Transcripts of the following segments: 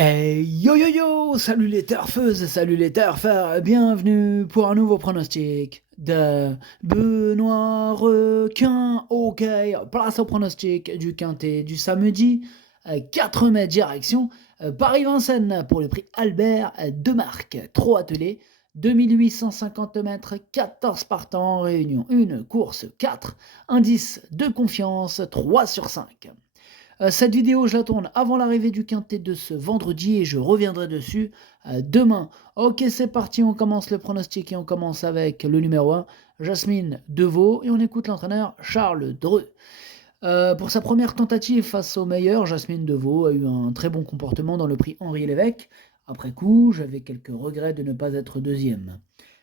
Yo yo yo, salut les turfeuses, salut les turfeurs, bienvenue pour un nouveau pronostic de Benoît Requin. Ok, place au pronostic du quintet du samedi 4 mai direction Paris-Vincennes pour le prix Albert de Marque. 3 attelés, 2850 mètres, 14 partants en réunion, une course 4, indice de confiance 3 sur 5. Cette vidéo, je la tourne avant l'arrivée du quintet de ce vendredi et je reviendrai dessus demain. Ok, c'est parti, on commence le pronostic et on commence avec le numéro 1, Jasmine Deveau, et on écoute l'entraîneur Charles Dreux. Pour sa première tentative face au meilleur, Jasmine Deveau a eu un très bon comportement dans le prix Henri Lévesque. Après coup, j'avais quelques regrets de ne pas être deuxième.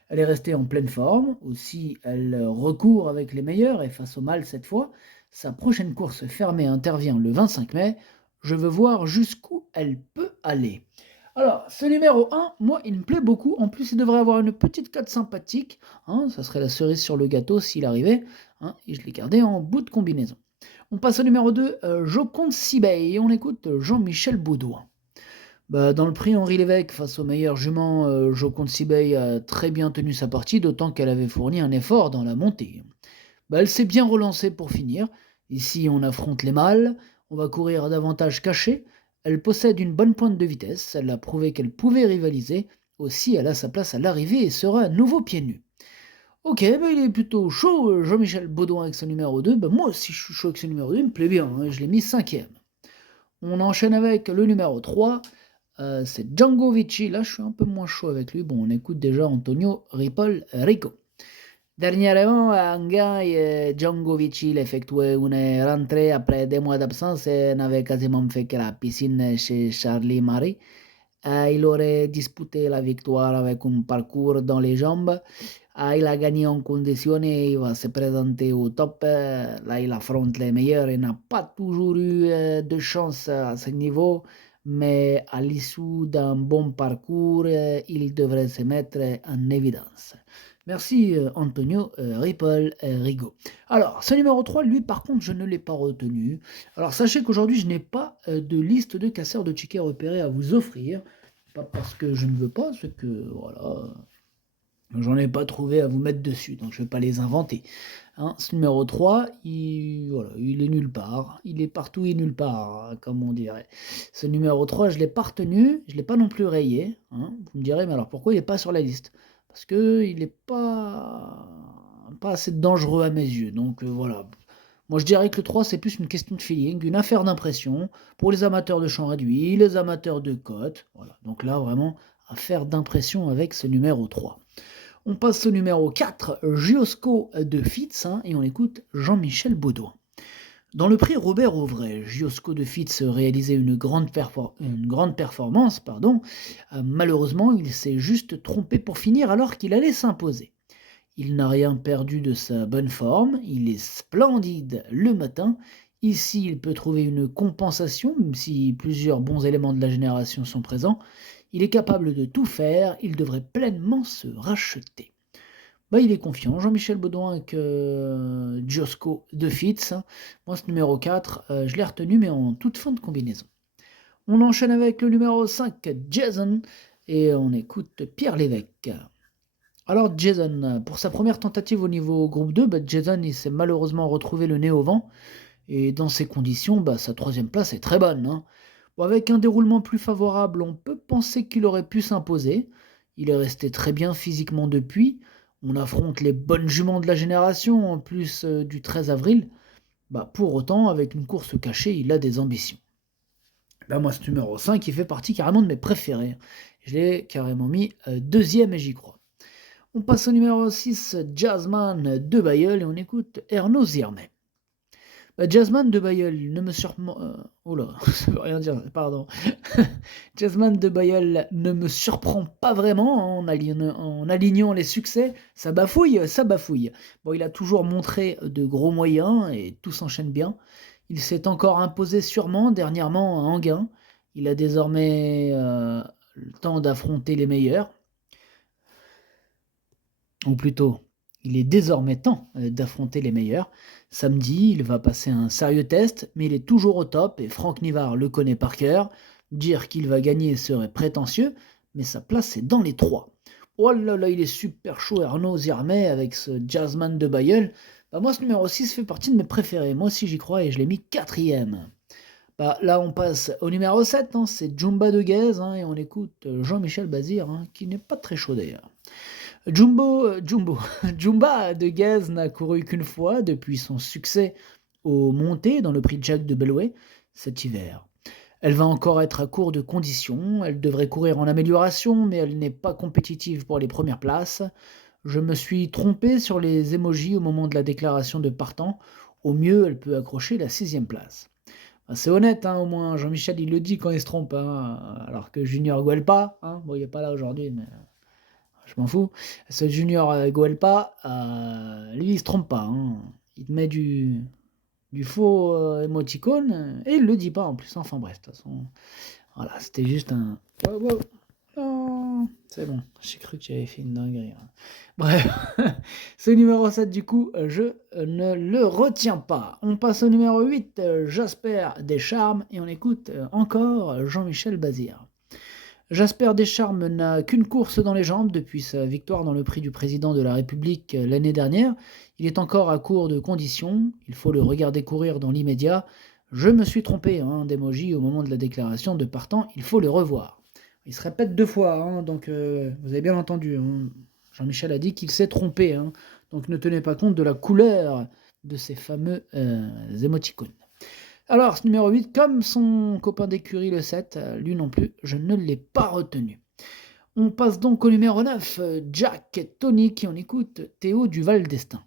Elle est restée en pleine forme, aussi elle recourt avec les meilleurs et face au mal cette fois. Sa prochaine course fermée intervient le 25 mai. Je veux voir jusqu'où elle peut aller. Alors, ce numéro 1, moi, il me plaît beaucoup. En plus, il devrait avoir une petite cote sympathique. Ça serait la cerise sur le gâteau s'il arrivait. Et je l'ai gardé en bout de combinaison. On passe au numéro 2, Joconde Sibey. Et on écoute Jean-Michel Baudouin. Dans le prix Henri Lévesque, face au meilleur jument, Joconde Sibey a très bien tenu sa partie, d'autant qu'elle avait fourni un effort dans la montée. Elle s'est bien relancée pour finir. Ici, on affronte les mâles, on va courir davantage caché. Elle possède une bonne pointe de vitesse, elle a prouvé qu'elle pouvait rivaliser. Aussi, elle a sa place à l'arrivée et sera à nouveau pieds nus. Ok, il est plutôt chaud, Jean-Michel Baudouin avec son numéro 2. Moi aussi, je suis chaud avec son numéro 2, il me plaît bien, je l'ai mis 5e. On enchaîne avec le numéro 3. C'est Django Vici. Là, je suis un peu moins chaud avec lui. Bon, on écoute déjà Antonio Ripoll Rico. Dernièrement, à Enghien, Django Vici effectué une rentrée après 2 mois d'absence et n'avait quasiment fait que la piscine chez Charlie Marie. Il aurait disputé la victoire avec un parcours dans les jambes. Il a gagné en condition et il va se présenter au top. Là, il affronte les meilleurs. Il n'a pas toujours eu de chance à ce niveau, mais à l'issue d'un bon parcours, il devrait se mettre en évidence. Merci Antonio Ripoll Rigo. Alors, ce numéro 3, lui par contre, je ne l'ai pas retenu. Alors, sachez qu'aujourd'hui, je n'ai pas de liste de casseurs de tickets repérés à vous offrir. Pas parce que je ne veux pas, c'est que voilà, j'en ai pas trouvé à vous mettre dessus, donc je vais pas les inventer. Ce numéro 3, il est nulle part. Il est partout et nulle part, comme on dirait. Ce numéro 3, je l'ai pas retenu, je l'ai pas non plus rayé. Vous me direz, mais alors pourquoi il n'est pas sur la liste? Parce qu'il n'est pas assez dangereux à mes yeux. Donc voilà. Moi je dirais que le 3, c'est plus une question de feeling, une affaire d'impression, pour les amateurs de champ réduit, les amateurs de cotes. Voilà. Donc là, vraiment, affaire d'impression avec ce numéro 3. On passe au numéro 4, Giosco de Fitz, et on écoute Jean-Michel Baudouin. Dans le prix Robert Auvray, Giosco de Fitz réalisait une grande performance. Malheureusement, il s'est juste trompé pour finir alors qu'il allait s'imposer. Il n'a rien perdu de sa bonne forme, il est splendide le matin. Ici, il peut trouver une compensation, même si plusieurs bons éléments de la génération sont présents. Il est capable de tout faire, il devrait pleinement se racheter. Il est confiant, Jean-Michel Baudouin avec Giosco de Fitz. Moi, ce numéro 4, je l'ai retenu, mais en toute fin de combinaison. On enchaîne avec le numéro 5, Jason, et on écoute Pierre Lévesque. Alors Jason, pour sa première tentative au niveau groupe 2, Jason il s'est malheureusement retrouvé le nez au vent. Et dans ces conditions, sa troisième place est très bonne. Avec un déroulement plus favorable, on peut penser qu'il aurait pu s'imposer. Il est resté très bien physiquement depuis. On affronte les bonnes juments de la génération, en plus du 13 avril. Pour autant, avec une course cachée, il a des ambitions. Moi, ce numéro 5, il fait partie carrément de mes préférés. Je l'ai carrément mis deuxième et j'y crois. On passe au numéro 6, Jazzman de Bayeul, et on écoute Ernaud Zirmet. Jazzman de Bayeul ne me surprend... ça veut rien dire, pardon. Jazzman de Bayeul ne me surprend pas vraiment en alignant les succès. Ça bafouille, ça bafouille. Il a toujours montré de gros moyens et tout s'enchaîne bien. Il s'est encore imposé sûrement dernièrement à Enghien. Il a désormais le temps d'affronter les meilleurs. Ou plutôt, il est désormais temps d'affronter les meilleurs. Samedi, il va passer un sérieux test, mais il est toujours au top et Franck Nivard le connaît par cœur. Dire qu'il va gagner serait prétentieux, mais sa place est dans les 3. Oh là là, il est super chaud, Arnaud Zirmet, avec ce Jazzman de Bayeul. Bah moi, ce numéro 6 fait partie de mes préférés. Moi aussi, j'y crois et je l'ai mis quatrième. Bah, là, on passe au numéro 7, hein, c'est Jumba de Guez, hein, et on écoute Jean-Michel Bazir, hein, qui n'est pas très chaud d'ailleurs. Jumba de Guez n'a couru qu'une fois depuis son succès au monté dans le prix Jacques de Bellouet cet hiver. Elle va encore être à court de conditions, elle devrait courir en amélioration, mais elle n'est pas compétitive pour les premières places. Je me suis trompé sur les émojis au moment de la déclaration de partant. Au mieux, elle peut accrocher la 6e place. Ah, c'est honnête, hein, au moins, Jean-Michel, il le dit quand il se trompe, hein, alors que Junior Guelpa, hein, bon, il n'est pas là aujourd'hui, mais je m'en fous. Ce Junior Guelpa, lui, il se trompe pas, hein. Il te met du faux émoticône, et il le dit pas en plus, enfin bref, de toute façon, voilà, c'était juste un... Wow, wow. Non, c'est bon, j'ai cru que j'avais fait une dinguerie. Hein. Bref, ce numéro 7, du coup, je ne le retiens pas. On passe au numéro 8, Jasper Descharmes, et on écoute encore Jean-Michel Bazir. Jasper Descharmes n'a qu'une course dans les jambes depuis sa victoire dans le prix du président de la République l'année dernière. Il est encore à court de conditions, il faut le regarder courir dans l'immédiat. Je me suis trompé d'emoji au moment de la déclaration de partant, il faut le revoir. Il se répète 2 fois, hein, donc vous avez bien entendu. Hein. Jean-Michel a dit qu'il s'est trompé, hein, donc ne tenez pas compte de la couleur de ces fameux émoticônes. Alors, ce numéro 8, comme son copain d'écurie le 7, lui non plus, je ne l'ai pas retenu. On passe donc au numéro 9, Jack Tonic, et on écoute Théo du Val d'Estaing.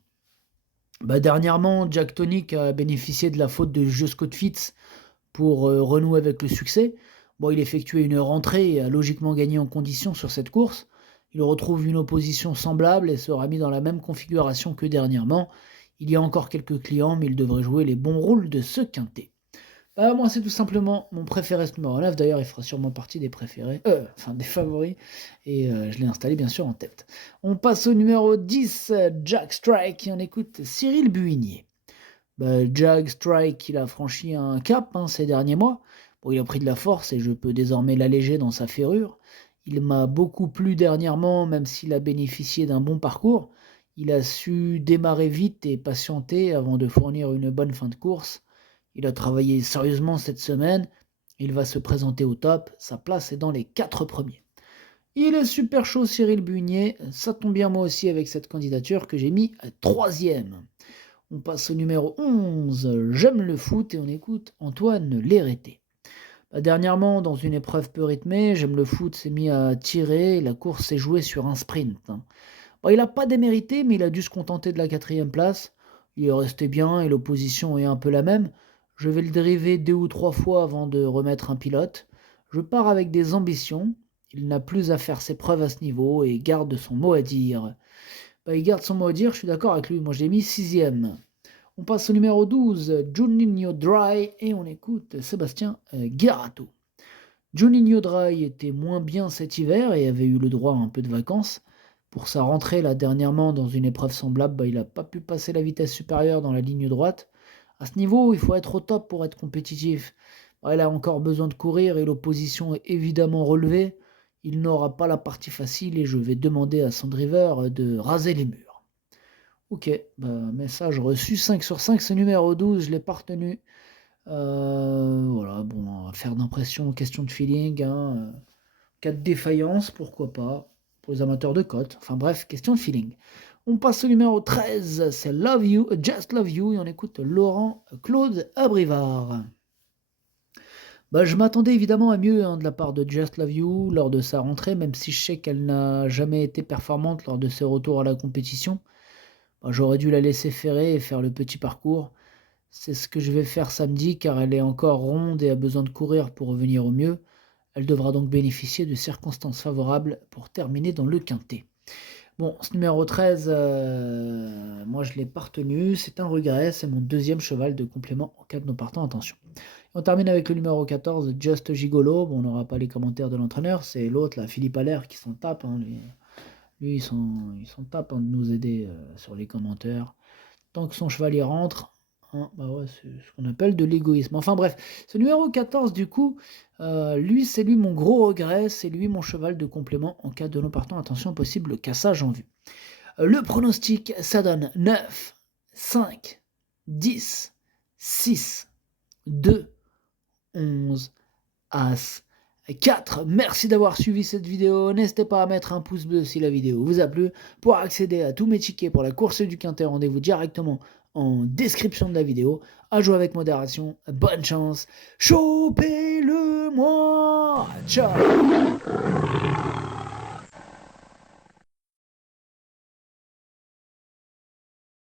Dernièrement, Jack Tonic a bénéficié de la faute de Scott Fitz pour renouer avec le succès. Il effectuait une rentrée et a logiquement gagné en condition sur cette course. Il retrouve une opposition semblable et sera mis dans la même configuration que dernièrement. Il y a encore quelques clients, mais il devrait jouer les bons rôles de ce quintet. Moi, c'est tout simplement mon préféré ce numéro 9. D'ailleurs, il fera sûrement partie des préférés, des favoris. Et je l'ai installé bien sûr en tête. On passe au numéro 10, Jack Strike, et on écoute Cyril Buigné. Jack Strike, il a franchi un cap ces derniers mois. Il a pris de la force et je peux désormais l'alléger dans sa ferrure. Il m'a beaucoup plu dernièrement, même s'il a bénéficié d'un bon parcours. Il a su démarrer vite et patienter avant de fournir une bonne fin de course. Il a travaillé sérieusement cette semaine. Il va se présenter au top. Sa place est dans les 4 premiers. Il est super chaud, Cyril Buigné. Ça tombe bien moi aussi avec cette candidature que j'ai mis 3e. On passe au numéro 11, J'aime le foot, et on écoute Antoine Lérété. Dernièrement, dans une épreuve peu rythmée, J'aime le foot s'est mis à tirer et la course s'est jouée sur un sprint. Il n'a pas démérité, mais il a dû se contenter de la 4e place. Il est resté bien et l'opposition est un peu la même. Je vais le dériver 2 ou 3 fois avant de remettre un pilote. Je pars avec des ambitions. Il n'a plus à faire ses preuves à ce niveau et garde son mot à dire. Il garde son mot à dire, je suis d'accord avec lui. Moi, je l'ai mis 6e. On passe au numéro 12, Juninho Dry, et on écoute Sébastien Guerato. Juninho Dry était moins bien cet hiver et avait eu le droit à un peu de vacances. Pour sa rentrée là dernièrement dans une épreuve semblable, il n'a pas pu passer la vitesse supérieure dans la ligne droite. À ce niveau, il faut être au top pour être compétitif. Il a encore besoin de courir et l'opposition est évidemment relevée. Il n'aura pas la partie facile et je vais demander à son driver de raser les murs. Ok, message reçu, 5 sur 5, c'est numéro 12, je ne l'ai pas retenu. Voilà, bon, affaire d'impression, question de feeling, cas de défaillance, pourquoi pas, pour les amateurs de cote, enfin bref, question de feeling. On passe au numéro 13, c'est Love You, Just Love You, et on écoute Laurent Claude Abrivard. Je m'attendais évidemment à mieux de la part de Just Love You lors de sa rentrée, même si je sais qu'elle n'a jamais été performante lors de ses retours à la compétition. J'aurais dû la laisser ferrer et faire le petit parcours. C'est ce que je vais faire samedi car elle est encore ronde et a besoin de courir pour revenir au mieux. Elle devra donc bénéficier de circonstances favorables pour terminer dans le quintet. Bon, ce numéro 13, moi je ne l'ai pas retenu, c'est un regret, c'est mon 2e cheval de complément en cas de non partant, attention. On termine avec le numéro 14, Just Gigolo. On n'aura pas les commentaires de l'entraîneur, c'est l'autre, là, Philippe Allaire, qui s'en tape. Lui, ils s'en tapent de nous aider sur les commentaires. Tant que son cheval y rentre, hein. Bah ouais, c'est ce qu'on appelle de l'égoïsme. Enfin bref, ce numéro 14 du coup, lui, c'est lui mon gros regret, c'est lui mon cheval de complément en cas de non partant. Attention, possible cassage en vue. Le pronostic, ça donne 9, 5, 10, 6, 2, 11, As, 4. Merci d'avoir suivi cette vidéo. N'hésitez pas à mettre un pouce bleu si la vidéo vous a plu. Pour accéder à tous mes tickets pour la course du Quintet, rendez-vous directement en description de la vidéo. À jouer avec modération. Bonne chance. Chopez-le moi. Ciao.